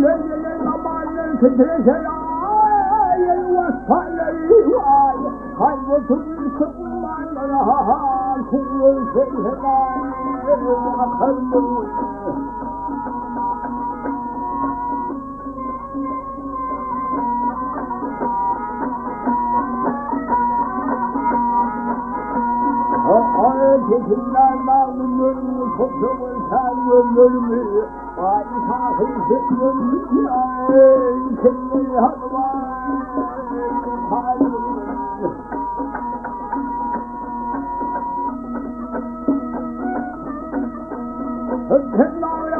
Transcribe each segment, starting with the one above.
人那把人跟天下呀，我穿了一万，看我终于可不满了，空人天天来，我很不天天来忙我从这我看我晚上黑天我看你好吧看天老呀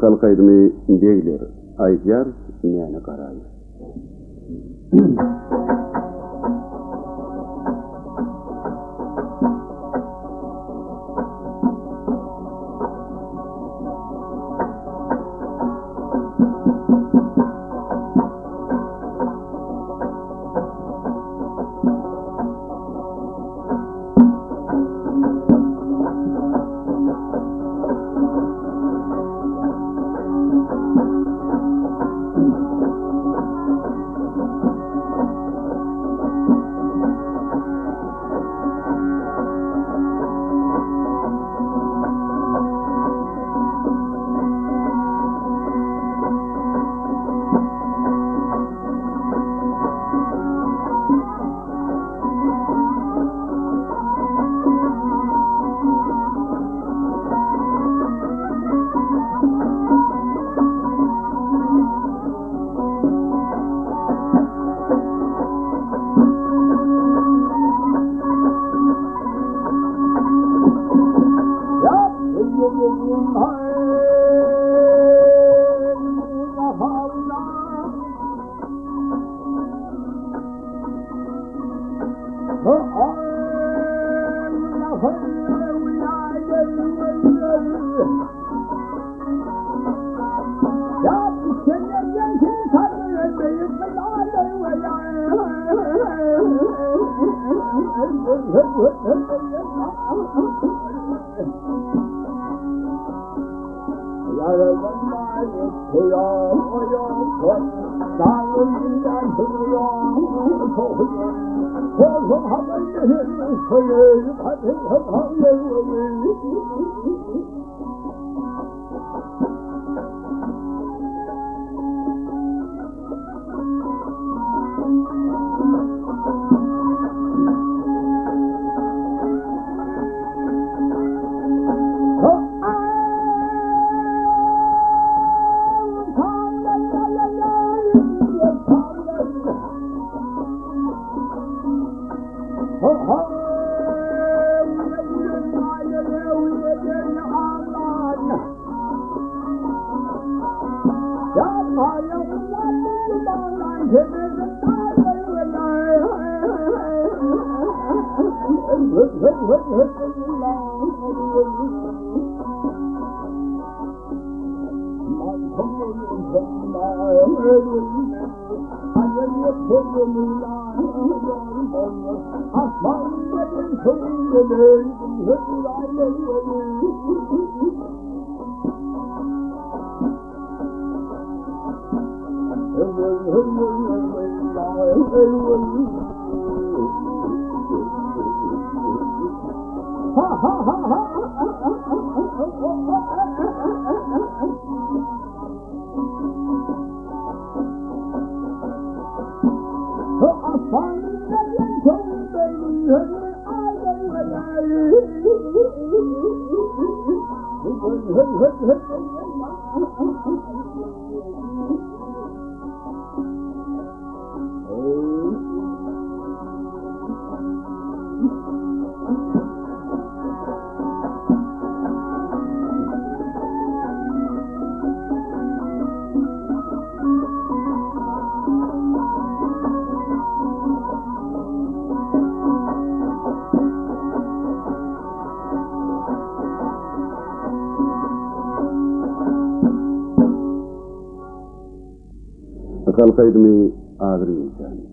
Halk aydımı değiller, aycar, meyana karayı. अकल कैद में आखिरी निशानी।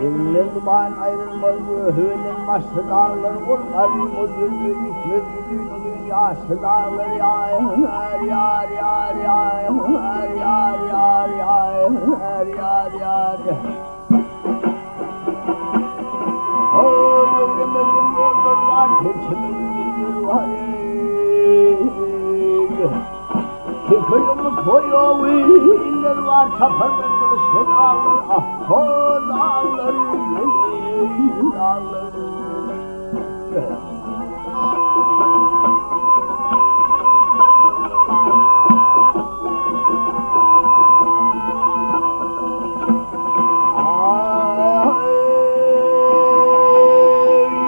Elinden duman ayrılmaz bu hüvenin başlı dağlar Onların o gözü gitmez bu düğünün yaşlı dağlar Yar yar yar yar yar yar yar yar yar yar Ömrümün yoldur var keçimin var Köyümü koyu iller var çapar ben kılıçlı dağlar Ah o dağlar dağlar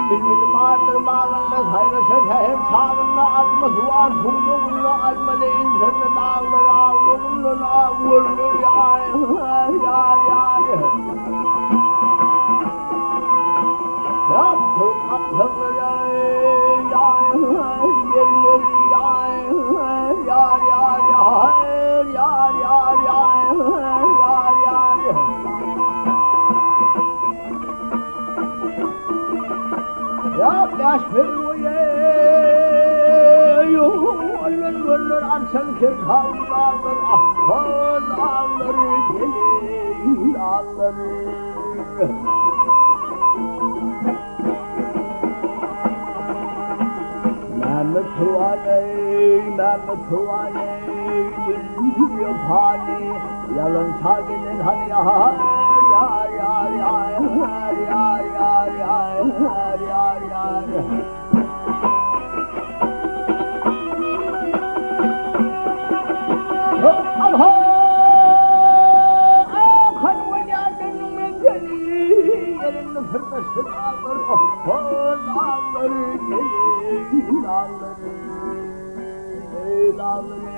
Bilmedim ağırdır bağlarına sayrasa seher çağırına alması var Kumluğunla almalı insanı dağlar ağırlığınla ağırlığır yar yar yar Yaptım kaptanı yar yar yerler yar yar yar yar yar yar yar yar yar Ya yaş pervoye Yuvarlar varlar arsan kerkanlardır Ah dağlar gelin dağlar Mehmet Huane Gülüyor hali Yalan çağının hani yar yar yar yar yar yar yar yar yar Allah kanımın yardımın engeli Yerinde fırtasın ağlar dağlar gelin dağlar dağlar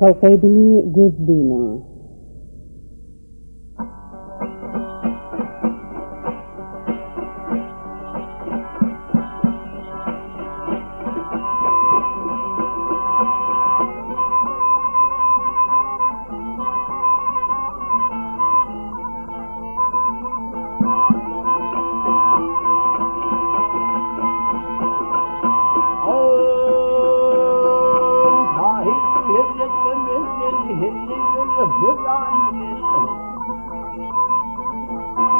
Kalkaydını gözlüğüne.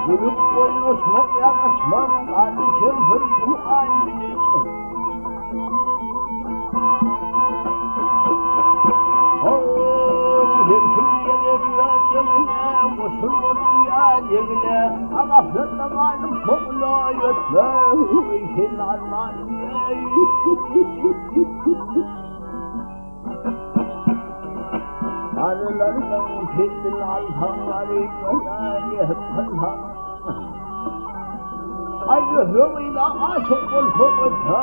Gülüp koyuşmak yakışmak kardeşim hırsın aynı. Her kim gelir rastlarına koşulur dünya yerine. Ağaflarına malum kokla yutlar için Almanya. Arılardan kendin altanları yapar. Aynı hırmıyla aşık ol kokla.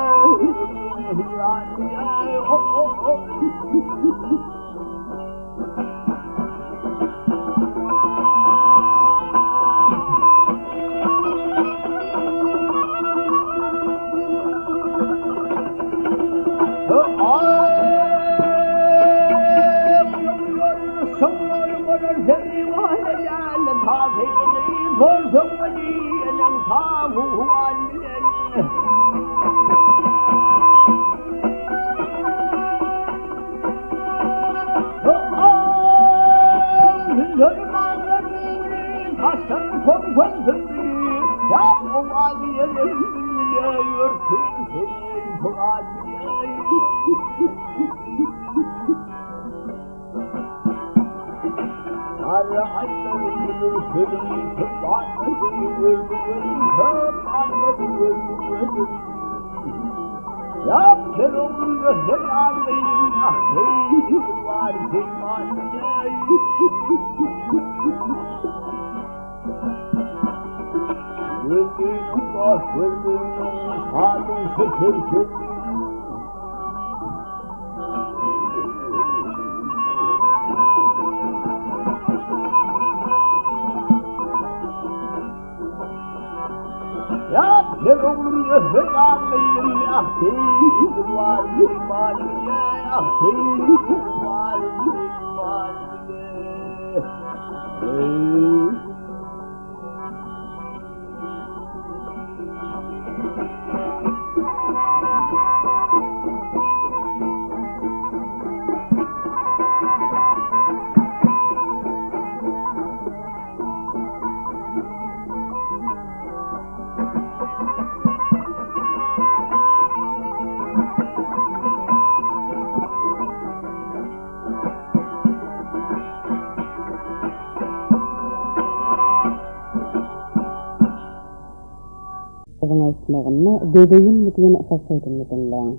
Aytmagynda bebeğin diýen fasaydyny dinläň.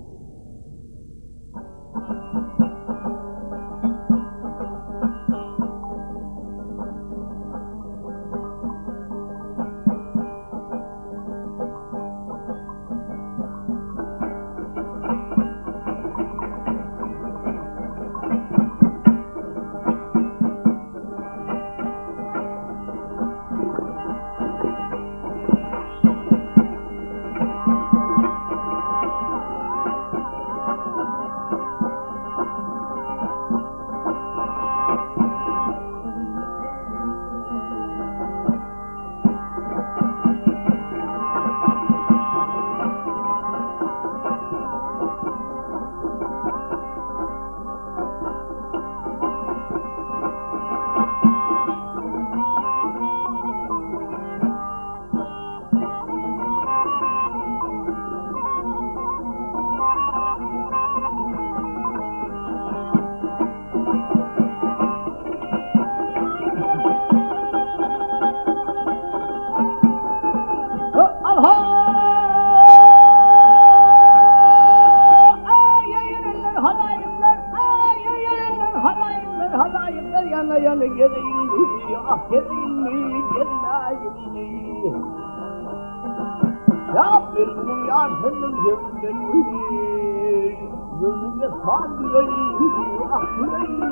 Gözüme sandırayım, aklıyım,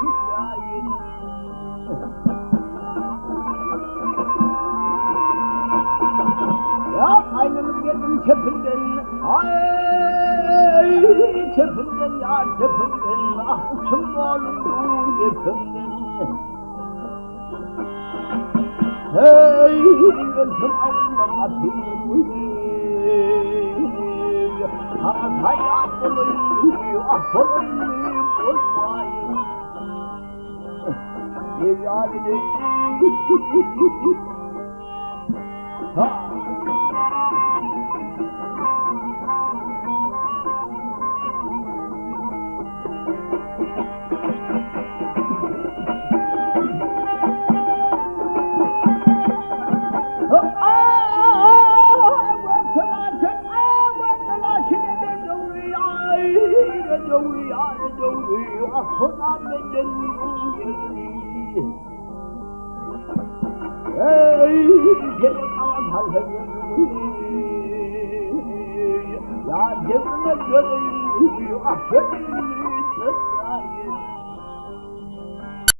hikayem. Ya kaynanım geldim çepimden, ay çepimden ya çepimden, ah uçum oğlum yepimden. Hey, ölçüm ayrılmam atayım, ah hayat olayım, ah olayım, olmayayım. Yarim, ha. Ya devrime göreyim, ah benim